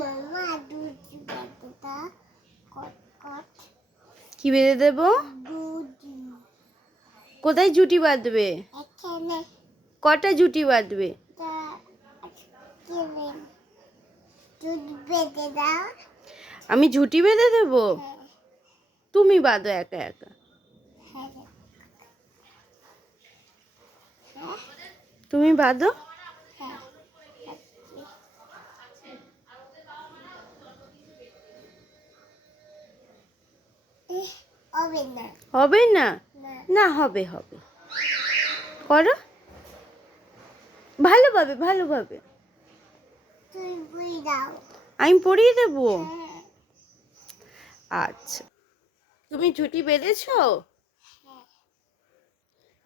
মামা দুধ বাটা কট কট কি বেঁধে দেব? দুধ। কোথায় জুটি বাঁধবে? এখানে। কটা জুটি বাঁধবে? দুধ বেঁধে দাও। আমি ঝুটি বেঁধে দেব? হ্যাঁ। তুমি বাঁধো একা একা। হ্যাঁ। তুমি বাঁধো। হ্যাঁ। হবে না। হবে না? না। না হবে হবে। করো ভালোভাবে ভালোভাবে। তুই বই দাও। আমি পরিয়ে দেব। হ্যাঁ। আচ্ছা, তুমি ঝুটি বেঁধেছো? হ্যাঁ।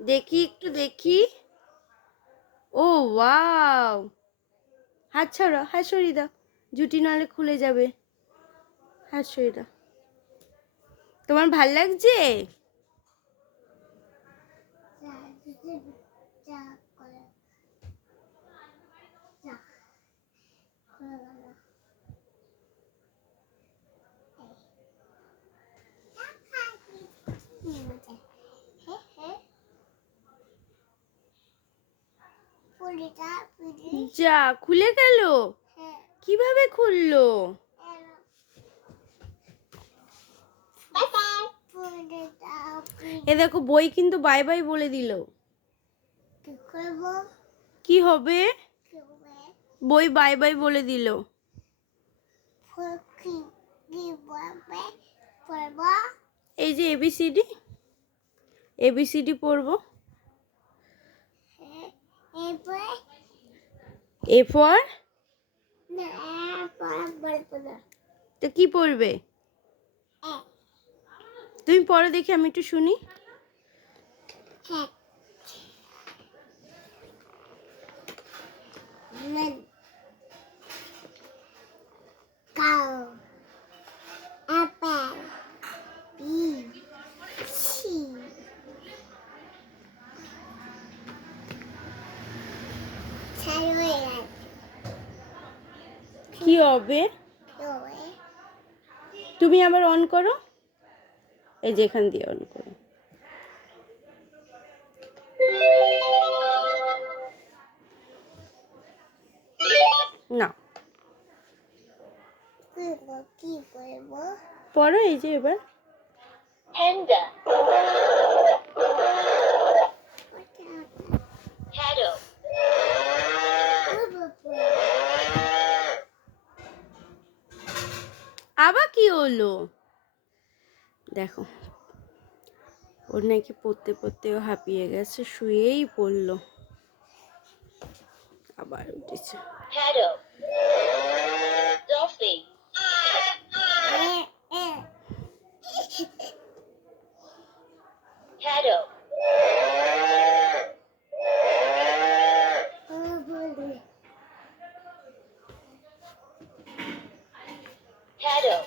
দেখি একটু দেখি। ও ওয়াও, হাত ছাড়ো, হাত সরিয়ে দাও, জুটি নাহলে খুলে যাবে। হাত সরিয়ে দাও। তোমার ভাল লাগছে? যা খুলে গেল। কিভাবে খুললো? এ দেখো বই কিন্তু বাই বাই বলে দিল। কি হবে? বই বাই বাই বলে দিল। এই যে এবিসিডি, এবিসিডি পড়বো। A for? তো কি পড়বে? তুমি পড়ো দেখি, আমি একটু শুনি। Cow, apple, bee, sheep, কি হবে? তুমি আবার অন করো, এই যে এখান দিয়ে অন করো। না কি করব? পড়ো, এই যে এবার। Panda. Paddle. আবার কি হলো? দেখো, ওর নাকি পড়তে পড়তেও হাঁপিয়ে গেছে, শুয়েই পড়লো, আবার উঠেছে। Paddle. Dolphin. Paddle. Paddle.